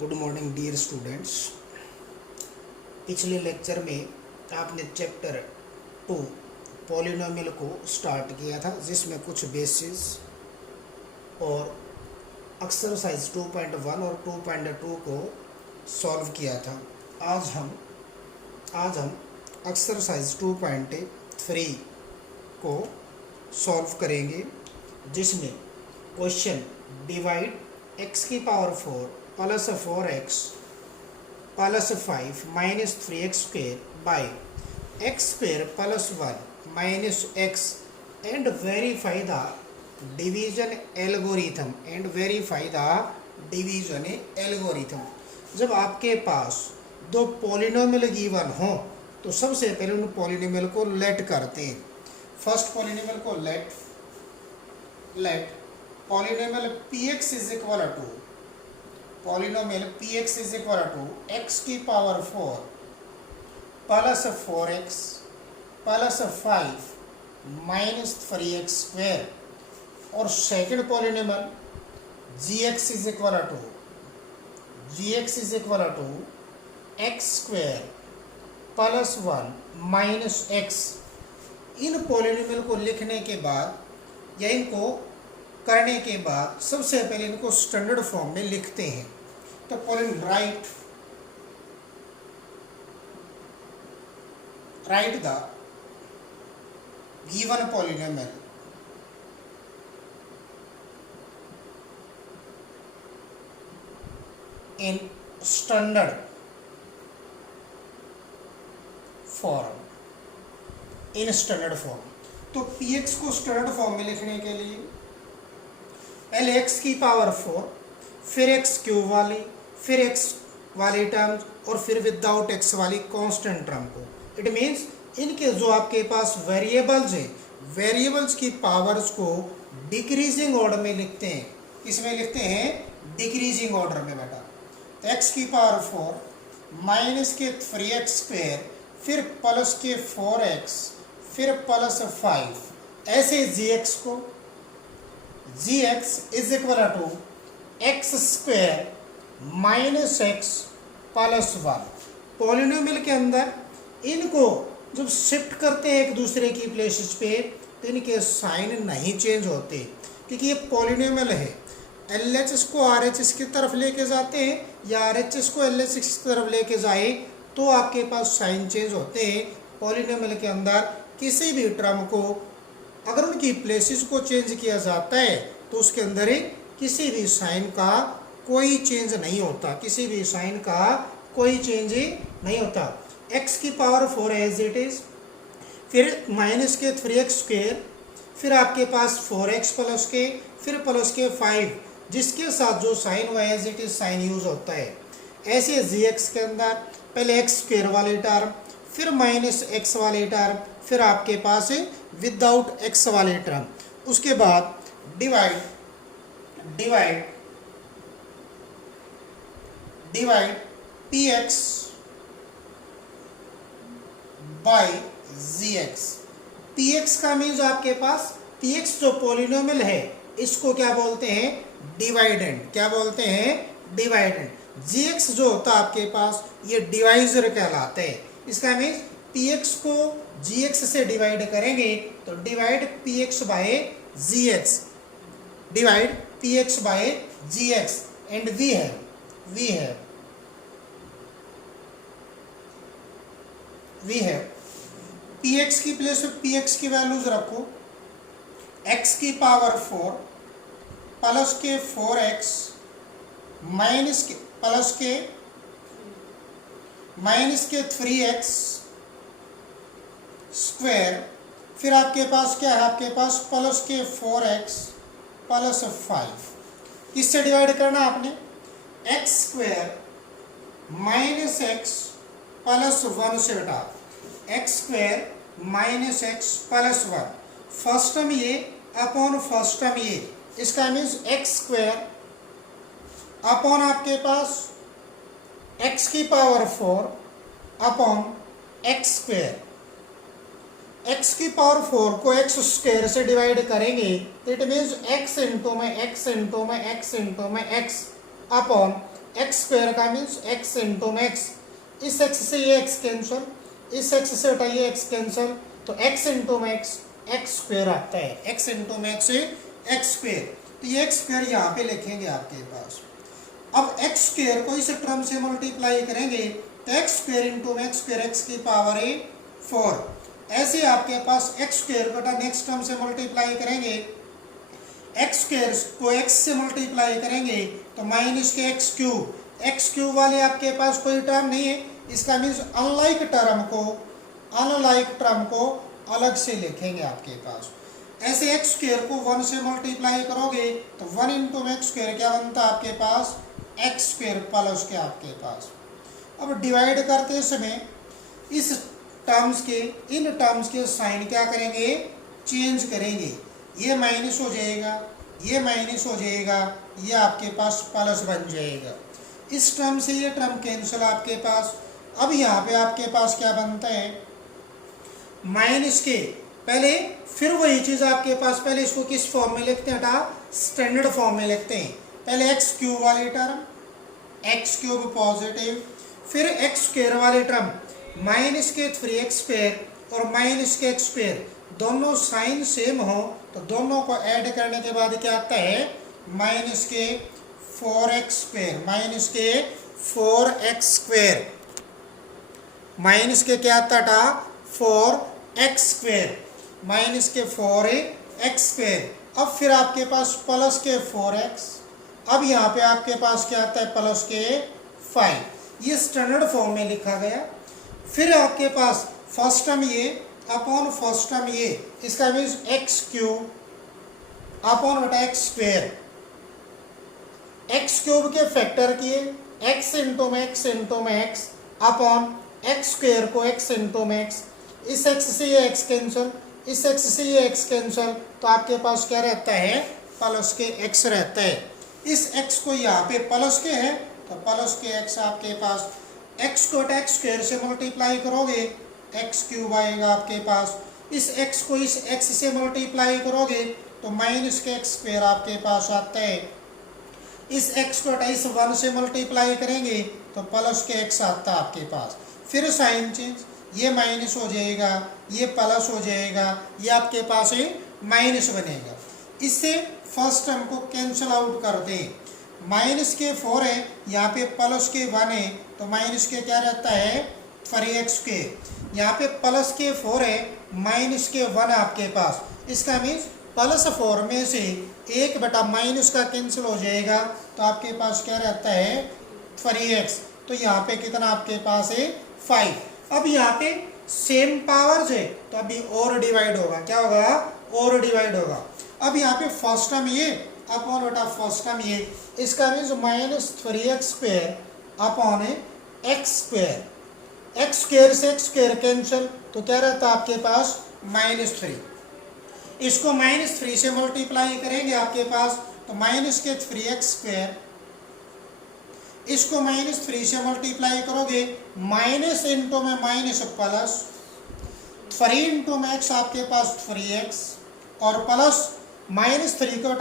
Good morning dear students. पिछले lecture में आपने चैप्टर 2 पॉलिनोमियल को स्टार्ट किया था, जिसमें कुछ बेसिस और एक्सरसाइज 2.1 और 2.2 को सॉल्व किया था। आज हम एक्सरसाइज 2.3 को सॉल्व करेंगे, जिसमें क्वेश्चन डिवाइड x की power 4 plus 4x plus 5 minus 3x square by x square plus 1 minus x and verify the division algorithm. जब आपके पास दो पॉलिनोमियल गिवन हो तो सबसे पहले उन पॉलिनोमियल को लेट करते हैं। फर्स्ट पॉलिनोमियल को let polynomial px is equal to x की power 4 plus 4x plus 5 minus 3x square, और second polynomial gx is equal to x square plus 1 minus x। इन पॉलिनोमियल को लिखने के बाद या इनको करने के बाद सबसे पहले इनको स्टैंडर्ड फॉर्म में लिखते हैं। तो right the given polynomial in standard form. तो px को स्टैंडर्ड फॉर्म में लिखने के लिए पहले x की पावर 4, फिर x क्यूब वाली, फिर x वाली टर्म, और फिर विदाउट x वाली कांस्टेंट टर्म को। इट मीन्स इनके जो आपके पास वेरिएबल्स हैं, वेरिएबल्स की पावर्स को डिक्रीजिंग ऑर्डर में लिखते हैं। किसमें लिखते हैं? डिक्रीजिंग ऑर्डर में बेटा। तो x की पावर 4 माइनस के 3x स्क्वेयर, फिर प्लस के 4x, फिर प्लस 5। ऐसे gx is equal to x square minus x plus 1। Polynomial के अंदर इनको जब शिफ्ट करते हैं एक दूसरे की प्लेसेस पे तो इनके साइन नहीं चेंज होते, क्योंकि ये पॉलिनोमियल है। LHS को RHS की तरफ लेके जाते हैं या RHS को LHS की तरफ लेके जाए तो आपके पास साइन चेंज होते हैं। पॉलिनोमियल के अंदर किसी भी टर्म को अगर उनकी प्लेसेस को चेंज किया जाता है तो उसके अंदर किसी भी साइन का कोई चेंज नहीं होता। x की पावर 4 एज इट इज, फिर माइनस के 3x स्क्वेयर, फिर आपके पास 4x प्लस के, फिर प्लस के 5, जिसके साथ जो साइन हुआ as it is sign use होता है। ऐसे gx के अंदर पहले x स्क्वेयर वाली टर्म, फिर माइनस x वाली टर्म, फिर आपके पास है विदाउट x वाली टर्म। उसके बाद divide px by gx। px का मीन्स आपके पास px जो पॉलिनोमियल है इसको क्या बोलते हैं? डिवाइडेंड। gx जो होता है आपके पास ये डिवाइजर कहलाते हैं। इसका मीन्स px को gx से डिवाइड करेंगे तो divide px by gx and we have px की प्लेस पे px की वैल्यूज रखो। x की power 4 plus k 4x minus के 3x स्क्वायर, फिर आपके पास क्या है? आपके पास प्लस के 4x प्लस 5। किससे डिवाइड करना आपने? x square minus x plus 1 से बेटा। x square minus x plus 1, first term ये अपॉन फर्स्ट टर्म ये। इसका मीन्स x स्क्वायर अपॉन आपके पास x की power 4 upon x square. x की पावर 4 को x स्क्वायर से डिवाइड करेंगे तो इट मीन्स x इंटू में x अपॉन एक्स स्क्वायर का मीन्स एक्स इंटू मैक्स, इस एक्स से ये एक्स कैंसल, इस एक्स से हटाइए एक्स कैंसल, तो x into max x square आता है, x into max x square. तो ये एक्स स्क्वायर यहाँ पे लिखेंगे आपके पास। अब एक्स स्क्वायर को इस टर्म से मल्टीप्लाई करेंगे तो x square into max square x की पावर 4। ऐसे आपके पास एक्स स्क्वायर को नेक्स्ट टर्म से मल्टीप्लाई करेंगे, एक्स स्क्वायर को एक्स से मल्टीप्लाई करेंगे तो minus k x cube, x cube वाले आपके पास कोई टर्म नहीं है, इसका मीन्स अनलाइक टर्म को अलग से लिखेंगे आपके पास। ऐसे एक्स स्क्वायर को 1 से मल्टीप्लाई करोगे तो 1 इंटू एक्स स्क्वायर क्या बनता है आपके पास, एक्स स्क्वायर प्लस के आपके पास। अब डिवाइड करते समय इस टर्म्स के, इन टर्म्स के साइन क्या करेंगे, चेंज करेंगे, ये माइनस हो जाएगा, ये माइनस हो जाएगा, ये आपके पास प्लस बन जाएगा। इस टर्म से ये टर्म कैंसिल आपके पास। अब यहाँ पे आपके पास क्या बनता है, माइनस के पहले, फिर वही चीज़ आपके पास, पहले इसको किस फॉर्म में लिखते हैं, स्टैंडर्ड फॉर्म में लिखते हैं। पहले एक्स क्यूब वाली टर्म, एक्स क्यूब पॉजिटिव, फिर एक्स स्क्वायर वाली टर्म माइनस के 3x स्क्वायर और माइनस के एक्स स्क्वायर, दोनों साइन सेम हो तो दोनों को ऐड करने के बाद क्या आता है, माइनस के 4x स्क्वायर, माइनस के 4x स्क्वायर, माइनस के क्या आता था 4x स्क्वायर, माइनस के 4x स्क्वायर। अब फिर आपके पास प्लस के 4x, अब यहाँ पे आपके पास क्या आता है, प्लस के 5, ये स्टैंडर्ड फॉर्म में लिखा गया। फिर आपके पास फर्स्ट टर्म ये अपॉन फर्स्ट टर्म ये, इसका मीन्स एक्स क्यूब अपॉन बटा एक्स स्क्वायर, एक्स क्यूब के फैक्टर किए, x into max upon x square को एक्स इंटू मैक्स, इस एक्स से ये एक्स कैंसिल, इस एक्स से ये एक्स कैंसिल, तो आपके पास क्या रहता है, प्लस के एक्स रहता है। इस एक्स को यहाँ पे प्लस के है तो प्लस के एक्स आपके पास, एक्स को एक्स स्क्वायर से मल्टीप्लाई करोगे एक्स क्यूब आएगा आपके पास, इस एक्स को इस एक्स से मल्टीप्लाई करोगे तो माइनस के एक्स स्क्वायर आपके पास आता है, इस एक्स को इस 1 से मल्टीप्लाई करेंगे तो प्लस के एक्स आता है आपके पास। फिर साइन चेंज, ये माइनस हो जाएगा, ये प्लस हो जाएगा, ये आपके पास है माइनस बनेगा। इससे फर्स्ट टर्म को कैंसिल आउट कर दें, माइनस के 4 है, यहाँ पे प्लस के 1 है तो माइनस के क्या रहता है 3x के, यहाँ पे प्लस के 4 है, माइनस के 1 आपके पास, इसका मीन्स प्लस 4 में से 1 बटा माइनस का कैंसिल हो जाएगा तो आपके पास क्या रहता है 3x, तो यहाँ पे कितना आपके पास है 5। अब यहाँ पे सेम पावर्स है तो अभी और डिवाइड होगा, क्या होगा, और डिवाइड होगा। अब यहाँ पे फर्स्ट टर्म ये अपॉन बटा फर्स्ट टर्म ये, इसका means minus 3x square upon x square, x square से एक्स स्क्वायर कैंसिल तो क्या रहता है आपके पास -3, इसको -3 से मल्टीप्लाई करेंगे आपके पास तो माइनस के 3x स्क्वायर, इसको -3 से मल्टीप्लाई करोगे माइनस इंटू में माइनस प्लस 3 इंटू मैक्स आपके पास 3x और प्लस -3 को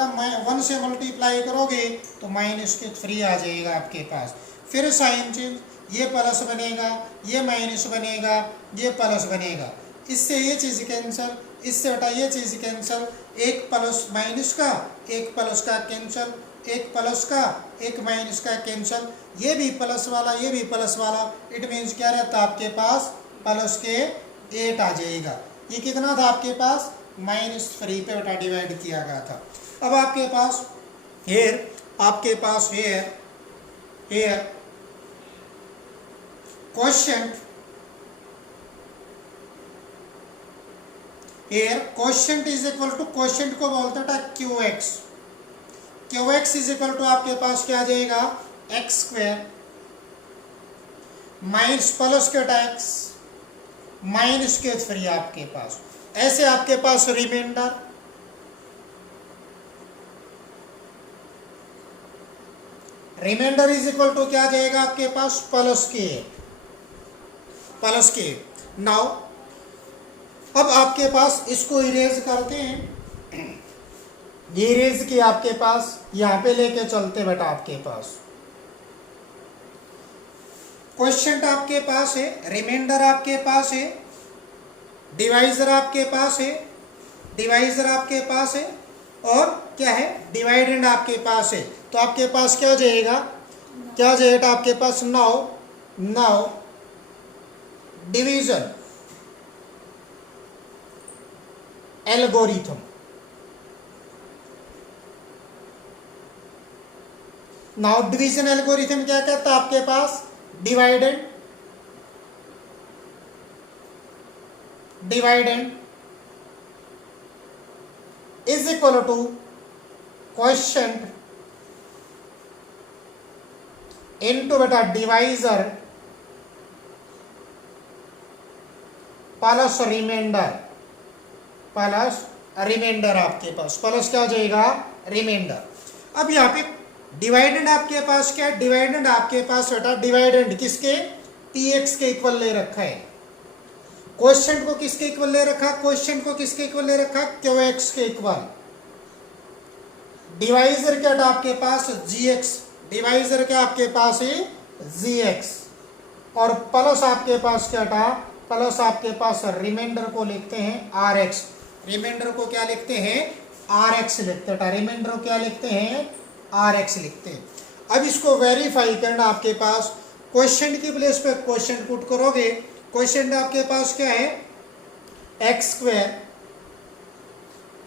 1 से मल्टीप्लाई करोगे तो माइनस के 3 आ जाएगा आपके पास। फिर साइन चेंज, ये प्लस बनेगा, ये माइनस बनेगा, ये प्लस बनेगा, इससे ये चीज़ कैंसिल, इससे हटा ये चीज़ कैंसिल, एक प्लस माइनस का एक प्लस का कैंसिल, एक प्लस का एक माइनस का कैंसिल, ये भी प्लस वाला ये भी प्लस वाला, इट मीन्स क्या रहता है आपके पास प्लस के 8 आ जाएगा। ये कितना था आपके पास -3 पे बटा डिवाइड किया गया था। अब आपके पास हेयर, आपके पास here quotient, here quotient is equal to, quotient को बोलते था QX, QX is equal to आपके पास क्या आ जाएगा एक्स स्क्वायर माइनस प्लस के टैक्स माइनस के 3 आपके पास। ऐसे आपके पास remainder, remainder is equal to क्या आ जाएगा आपके पास प्लस के। नाउ अब आपके पास इसको इरेज करते हैं, ये इरेज किया आपके पास, यहाँ पे लेके चलते बेटा आपके पास क्वोशिएंट आपके पास है, रिमाइंडर आपके पास है, डिवाइजर आपके पास है, डिवाइजर आपके पास है, और क्या है, डिवाइडेंड आपके पास है। तो आपके पास क्या जाएगा, क्या जाएगा आपके पास, now division algorithm. Now division algorithm क्या कहता है आपके पास, dividend is equal to quotient into बेटा डिवाइजर प्लस रिमाइंडर आपके पास, प्लस क्या जाएगा, रिमाइंडर। अब यहाँ पे डिवाइडेंड आपके पास क्या है, डिवाइडेंड आपके पास बेटा डिवाइडेंड किसके, px के इक्वल ले रखा है। क्वोशिएंट को किसके इक्वल ले रखा, क्वोशिएंट को किसके इक्वल ले रखा, qx के इक्वल। डिवाइजर क्या था आपके पास, gx, डिवाइजर क्या आपके पास है, gx, और प्लस आपके पास क्या था, प्लस आपके पास रिमाइंडर को लिखते हैं rx, रिमाइंडर को क्या लिखते हैं, rx लिखते हैं, रिमाइंडर को क्या लिखते हैं, rx लिखते हैं। अब इसको वेरीफाई करना आपके पास, क्वोशिएंट की प्लेस पे क्वोशिएंट पुट करोगे, क्वोशिएंट आपके पास क्या है, एक्स स्क्वायर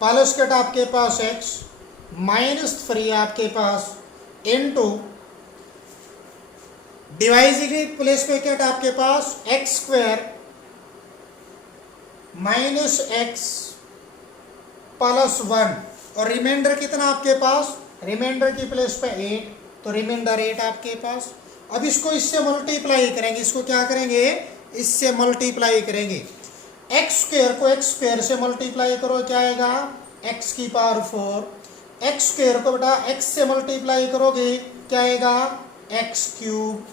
प्लस कट आपके पास x -3 आपके पास इनटू डिवाइजिंग की प्लेस पे क्या आपके पास, एक्स स्क्वायर -x +1, और रिमाइंडर कितना आपके पास, रिमाइंडर की प्लेस पे 8, तो रिमाइंडर 8 आपके पास। अब इसको इससे मल्टीप्लाई करेंगे, इसको क्या करेंगे, इससे मल्टीप्लाई करेंगे। एक्स स्क्वायर को एक्स स्क्वायर से मल्टीप्लाई करो, क्या आएगा, x की पावर 4, एक्स स्क्वायर को बेटा x से मल्टीप्लाई करोगे, क्या आएगा, x क्यूब,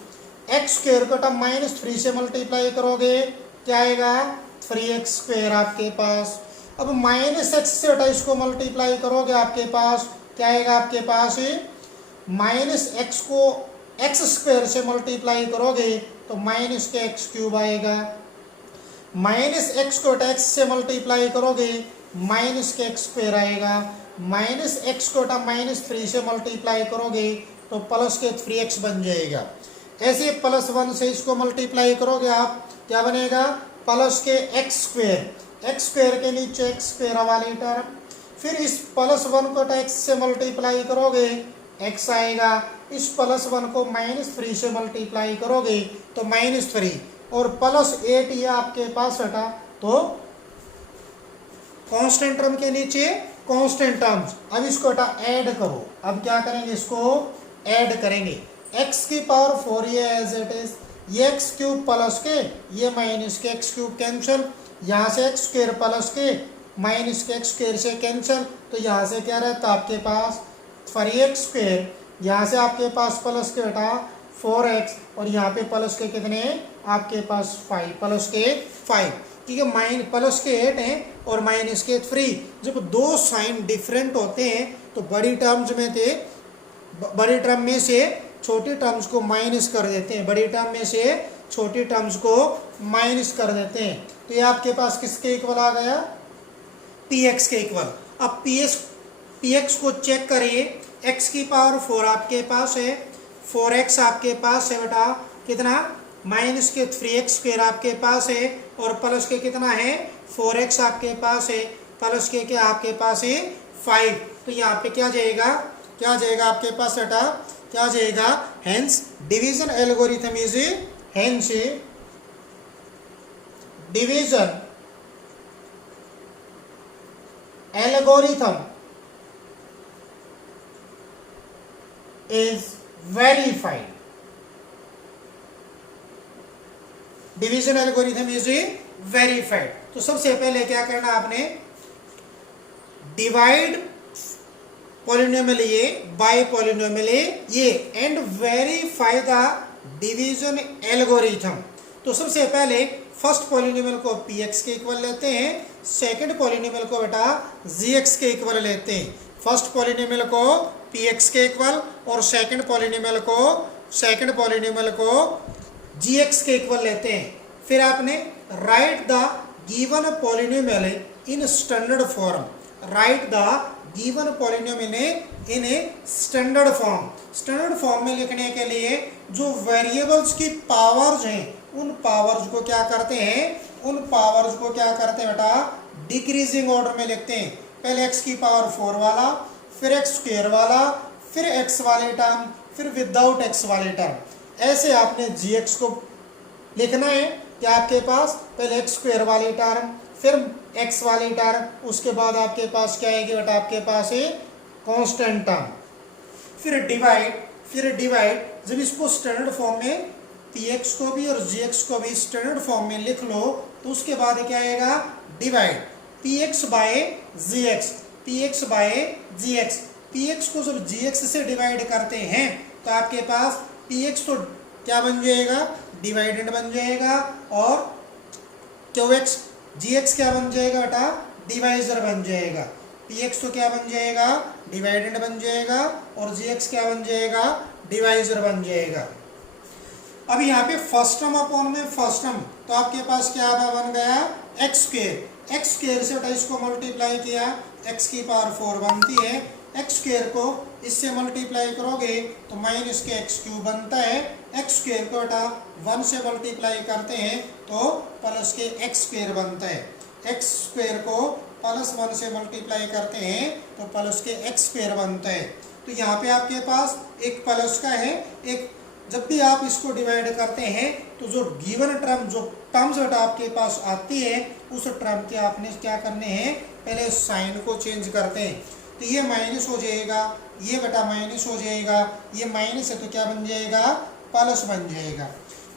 एक्स स्क्वायर को बेटा -3 से मल्टीप्लाई करोगे, क्या आएगा, 3x स्क्वायर आपके पास। अब -x से बेटा इसको मल्टीप्लाई करोगे, आपके पास क्या आएगा, आपके पास -x को x स्क्वायर से मल्टीप्लाई करोगे तो -x क्यूब आएगा, -x को x से मल्टीप्लाई करोगे -x स्क्वायर आएगा, -x को -3 से मल्टीप्लाई करोगे तो +3x बन जाएगा। ऐसे +1 से इसको मल्टीप्लाई करोगे आप, क्या बनेगा, +x स्क्वायर, x स्क्वायर के नीचे x स्क्वायर वाली टर्म, फिर इस +1 को x से मल्टीप्लाई करोगे x आएगा, इस +1 को -3 से मल्टीप्लाई करोगे तो -3, और +8 ये आपके पास हटा, तो कांस्टेंट टर्म के नीचे कांस्टेंट टर्म्स। अब इसको हटा ऐड करो, अब क्या करेंगे, इसको ऐड करेंगे, x की पावर 4 ये एज इट इज, ये x क्यूब प्लस के ये माइनस के x क्यूब कैंसिल, यहाँ से x स्क्वायर प्लस के माइनस के x स्क्वायर से कैंसिल, तो यहाँ से क्या रहता है आपके पास 3x स्क्वायर, यहाँ से आपके पास प्लस के बेटा 4x, और यहाँ पे प्लस के कितने आपके पास 5, प्लस के 5, क्योंकि प्लस के 8 हैं और माइनस के 3। जब दो साइन डिफरेंट होते हैं तो बड़ी टर्म में से छोटी टर्म्स को माइनस कर देते हैं, बड़ी टर्म में से छोटी टर्म्स को माइनस कर देते हैं। तो ये आपके पास किसके इक्वल आ गया, px के इक्वल। अब px को चेक करिए, x की पावर 4 आपके पास है, 4x आपके पास है बेटा, कितना माइनस के 3x स्क्वायर आपके पास है, और प्लस के कितना है 4x आपके पास है, प्लस के क्या आपके पास है 5। तो यहाँ पे क्या जाएगा, क्या जाएगा आपके पास बेटा, क्या जाएगा, hence division algorithm is, hence division algorithm is verified, division algorithm is verified. तो सबसे पहले क्या करना आपने, डिवाइड पॉलिनोमियल ये बाय पॉलिनोमियल ये and verify the division algorithm. तो सबसे पहले फर्स्ट पॉलिनोमियल को px के इक्वल लेते हैं, सेकंड पॉलिनोमियल को बेटा gx के इक्वल लेते हैं। फर्स्ट पॉलिनोमियल को px के इक्वल और सेकंड पॉलिनोमियल को जी एक्स के इक्वल लेते हैं। फिर आपने right the given polynomial in standard form, right the given polynomial in a standard form. Standard form में लिखने के लिए जो वेरिएबल्स की पावर्स हैं उन पावर्स को क्या करते हैं, उन पावर्स को क्या करते हैं बेटा, डिक्रीजिंग ऑर्डर में लिखते हैं। पहले x की पावर 4 वाला, फिर x स्क्वायर वाला, फिर x वाले टर्म, फिर विदाउट x वाले टर्म। ऐसे आपने gx को लिखना है कि आपके पास पहले x स्क्वायर वाले टर्म, फिर x वाले टर्म, उसके बाद आपके पास क्या आएगी बेटा, आपके पास है कांस्टेंट टर्म, फिर डिवाइड। जब इसको स्टैंडर्ड फॉर्म में px को भी और gx को भी स्टैंडर्ड फॉर्म में लिख लो तो उसके बाद क्या आएगा, divide px by gx, px by gx। px को जब gx से डिवाइड करते हैं तो आपके पास px तो क्या बन जाएगा, डिवाइडेंड बन जाएगा, और qx gx क्या बन जाएगा बेटा, डिवाइजर बन जाएगा। px तो क्या बन जाएगा, डिवाइडेंड बन जाएगा, और gx क्या बन जाएगा, डिवाइजर बन जाएगा। अब यहाँ पे फर्स्ट टर्म अपॉन में फर्स्ट टर्म, तो आपके पास क्या बन गया, एक्स स्क्वायर। एक्स स्क्वायर से बेटा इसको मल्टीप्लाई किया, x की पावर 4 बनती है, एक्स स्क्वायर को इससे मल्टीप्लाई करोगे तो माइनस के एक्स क्यूब बनता है। एक्स स्क्वायर को बेटा 1 से मल्टीप्लाई करते हैं तो प्लस के एक्स स्क्वायर बनता है। एक्स स्क्वायर को प्लस 1 से मल्टीप्लाई करते हैं तो प्लस के एक्स स्क्वायर बनता है। तो यहाँ पे आपके पास एक प्लस का है, एक जब भी आप इसको डिवाइड करते हैं तो जो गिवन टर्म, जो टर्म्स बेटा आपके पास आती है उस टर्म के आपने क्या करने हैं, पहले साइन को चेंज करते हैं। तो ये माइनस हो जाएगा, ये बेटा माइनस हो जाएगा, ये माइनस है तो क्या बन जाएगा, प्लस बन जाएगा।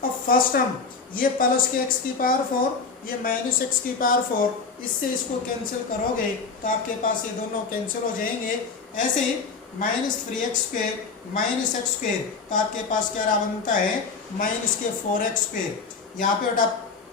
अब फर्स्ट टर्म ये प्लस के x की पावर 4, ये माइनस एक्स की पावर 4, इससे इसको कैंसिल करोगे तो आपके पास ये दोनों कैंसिल हो जाएंगे। ऐसे ही minus 3x square minus x square, तो आपके पास क्या बनता है, माइनस के 4x स्क्वायर। यहाँ पे बेटा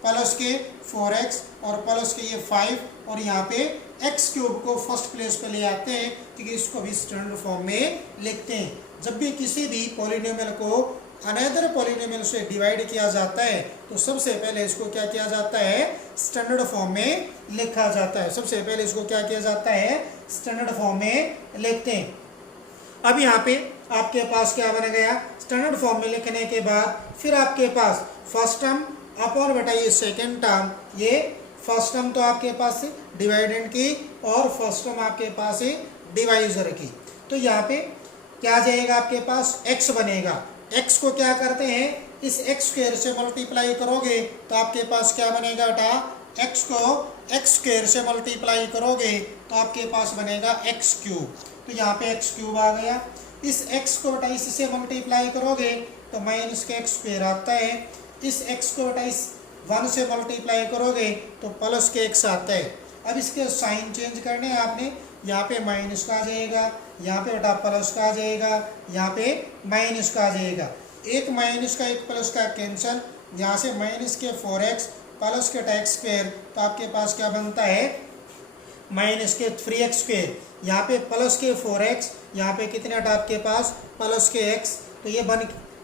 प्लस के 4x और प्लस के ये 5, और यहाँ पे x क्यूब को फर्स्ट प्लेस पे ले आते हैं क्योंकि इसको भी स्टैंडर्ड फॉर्म में लिखते हैं। जब भी किसी भी पॉलिनोमियल को अनदर पॉलिनोमियल से डिवाइड किया जाता है तो सबसे पहले इसको क्या किया जाता है, स्टैंडर्ड फॉर्म में लिखा जाता है। सबसे पहले इसको क्या किया जाता है, स्टैंडर्ड फॉर्म में लिखते हैं। अब यहाँ पे आपके पास क्या बन गया, स्टैंडर्ड फॉर्म में लिखने के बाद फिर आपके पास फर्स्ट टर्म अपॉन बेटा ये सेकेंड टर्म, ये फर्स्ट टर्म तो आपके पास है डिवाइडेंड की और फर्स्ट टर्म आपके पास है डिवाइजर की। तो यहाँ पे क्या आ जाएगा, आपके पास x बनेगा। x को क्या करते हैं, इस x स्क्वायर से मल्टीप्लाई करोगे तो आपके पास क्या बनेगा बेटा, x को x स्क्वायर से मल्टीप्लाई करोगे तो आपके पास बनेगा x क्यूब। तो यहाँ पे x क्यूब आ गया। इस x को बेटा इससे मल्टीप्लाई करोगे तो माइनस के एक्स स्क्वायर आता है। इस x को बेटा इस 1 से मल्टीप्लाई करोगे तो प्लस के x आता है। अब इसके साइन चेंज करने हैं आपने, यहाँ पे माइनस का आ जाएगा, यहाँ पे बेटा प्लस का आ जाएगा, यहाँ पे माइनस का आ जाएगा। एक माइनस का एक प्लस का कैंसल, यहाँ से माइनस के 4x प्लस के x स्क्वायर, तो आपके पास क्या बनता है, माइनस के 3x स्क्वायर। यहाँ पे प्लस के 4x, यहाँ पे कितने बेटा आपके पास प्लस के x, तो ये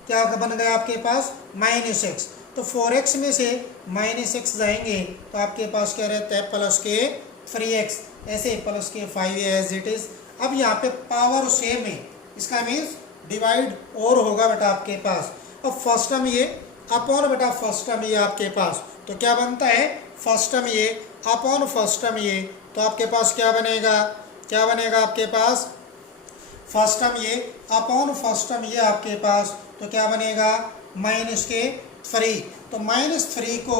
क्या बन गया आपके पास माइनस x। तो 4x में से माइनस x जाएंगे तो आपके पास क्या रहता है, प्लस के 3x। ऐसे प्लस के 5 एज इट इज। अब यहाँ पे पावर सेम है, इसका मीन्स डिवाइड और होगा बेटा आपके पास। अब फर्स्ट टर्म ये अपॉन बेटा फर्स्ट टर्म ये आपके पास, तो क्या बनता है, फर्स्ट टर्म ये अपॉन फर्स्ट टर्म ये, तो आपके पास क्या बनेगा, क्या बनेगा आपके पास, फर्स्ट टर्म ये अपॉन फर्स्ट टर्म ये आपके पास, तो क्या बनेगा, माइनस के 3। तो माइनस 3 को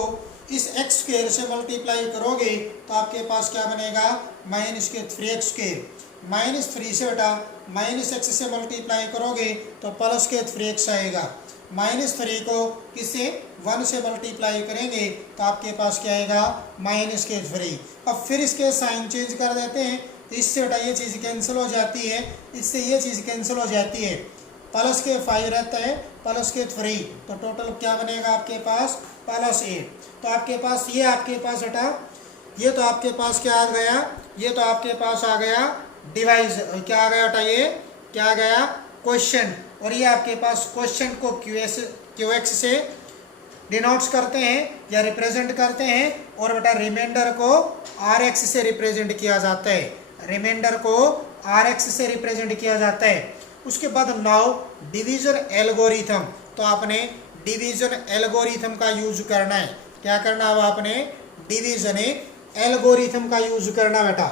इस x स्क्वायर से मल्टीप्लाई करोगे तो आपके पास क्या बनेगा, माइनस के 3x स्क्वायर। माइनस 3 से बेटा माइनस x से मल्टीप्लाई करोगे तो प्लस के 3x आएगा। माइनस 3 को किससे 1 से मल्टीप्लाई करेंगे तो आपके पास क्या आएगा, माइनस के 3। अब फिर इसके साइन चेंज कर देते हैं, इससे बेटा ये चीज़ कैंसिल हो जाती है, इससे ये चीज़ कैंसिल हो जाती है। प्लस के 5 रहता है, प्लस के 3, तो टोटल क्या बनेगा आपके पास, प्लस 8। तो आपके पास ये आपके पास बेटा ये तो आपके पास क्या आ गया, ये तो आपके पास आ गया डिवाइज, क्या आ गया बेटा, ये क्या आ गया क्वेश्चन। और ये आपके पास क्वेश्चन को क्यू एक्स से डिनोट्स करते हैं या रिप्रेजेंट करते हैं, और बेटा रिमाइंडर को आर एक्स से रिप्रेजेंट किया जाता है, रिमाइंडर को आर एक्स से रिप्रेजेंट किया जाता है। उसके बाद नाउ डिवीजन एल्गोरिथम, तो आपने डिवीजन एल्गोरिथम का यूज करना है। क्या करना है आपने? डिवीजन एल्गोरिथम का यूज करना बेटा।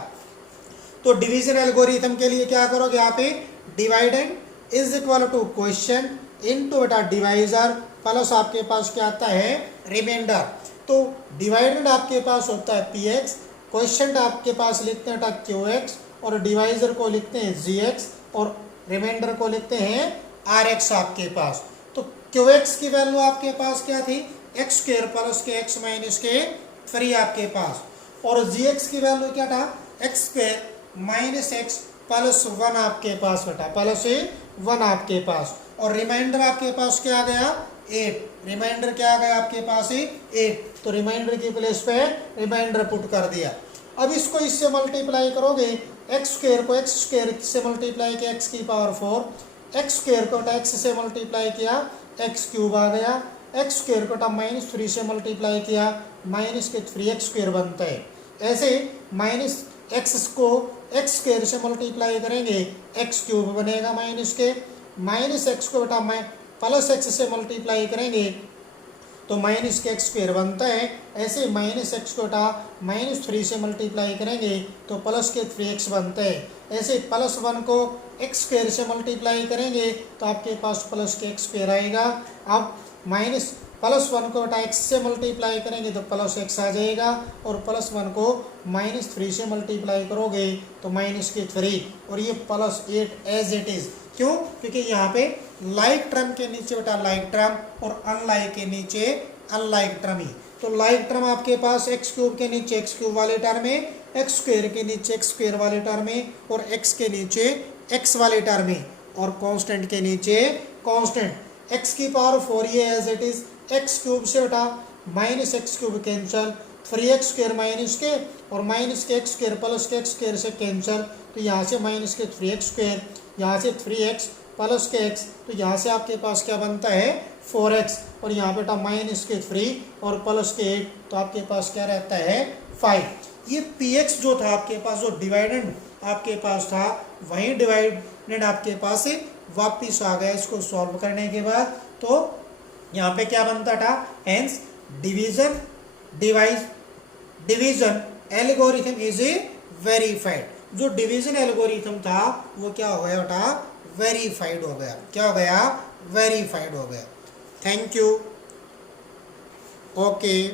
तो डिवीजन एल्गोरिथम के लिए क्या करोगे? यहाँ पे dividend is equal to question into बेटा डिवाइजर प्लस आपके पास क्या आता है? रिमाइंडर। तो डिवाइडेंड आपके पास होता है पी एक्स, क्वेश्चन आपके पास लिखते हैं क्यू एक्स, और डिवाइजर को लिखते हैं जी एक्स, और रिमाइंडर को लिखते हैं आर एक्स आपके पास। तो क्यू एक्स की वैल्यू आपके पास क्या थी? X square plus k x minus के 3 आपके पास, और जी एक्स की वैल्यू क्या था? X square minus x plus 1 आपके पास बेटा, प्लस 1 आपके पास, और रिमाइंडर आपके पास क्या आ गया? 8। रिमाइंडर क्या आ गया आपके पास? 8। तो रिमाइंडर की प्लेस पे रिमाइंडर पुट कर दिया। अब इसको इससे मल्टीप्लाई करोगे, एक्स स्क्वेयर को एक्स स्क्वेयर से मल्टीप्लाई किया एक्स की पावर 4, एक्स स्क्वेयर को एक्स से मल्टीप्लाई किया एक्स क्यूब आ गया, एक्स स्क्वेयर को माइनस 3 से मल्टीप्लाई किया माइनस के 3 एक्स स्क्वेयर बनता है। ऐसे माइनस एक्स को एक्स स्क्वेयर से मल्टीप्लाई करेंगे एक्स क्यूब बनेगा माइनस के, माइनस एक्स को बेटा प्लस एक्स से मल्टीप्लाई करेंगे तो माइनस के एक्स स्क्वेयर बनता है। ऐसे माइनस एक्स को माइनस 3 से मल्टीप्लाई करेंगे तो प्लस के 3x बनता है। ऐसे प्लस 1 को एक्स स्क्वेयर से मल्टीप्लाई करेंगे तो आपके पास प्लस के एक्स स्क्वेयर आएगा। अब माइनस प्लस 1 को एक्स से मल्टीप्लाई करेंगे तो प्लस एक्स आ जाएगा, और प्लस 1 को माइनस 3 से मल्टीप्लाई करोगे तो माइनस के 3, और ये प्लस 8 एज इट इज। क्यों? क्योंकि यहाँ पे लाइक टर्म के नीचे बेटा लाइक टर्म, और अनलाइक के नीचे अनलाइक टर्म ही। तो लाइक टर्म आपके पास एक्स क्यूब के नीचे एक्स क्यूब वाले टर्म में, एक्स स्क्वेयर के नीचे एक्स स्क्वेयर वाले टर्म में, और एक्स के नीचे एक्स वाले टर्म में, और कांस्टेंट के नीचे कांस्टेंट। एक्स की पावर 4 ये as it is, x cube से बेटा minus x cube cancel, 3x square minus k, और minus k x square plus k x square से कैंसल, तो यहाँ से माइनस के 3x स्क्वेयर, यहाँ से 3x प्लस के x, तो यहाँ से आपके पास क्या बनता है? 4x, और यहाँ पे माइनस के 3 और प्लस के 8, तो आपके पास क्या रहता है? 5। ये px जो था आपके पास, जो डिवाइडेंड आपके पास था, वही डिवाइडेंड आपके पास वापिस आ गया इसको सॉल्व करने के बाद। तो यहाँ पे क्या बनता था? Hence division algorithm is verified. जो डिवीजन एल्गोरिथम था वो क्या हो गया बेटा? वेरीफाइड हो गया। क्या हो गया? वेरीफाइड हो गया। Thank you. ओके।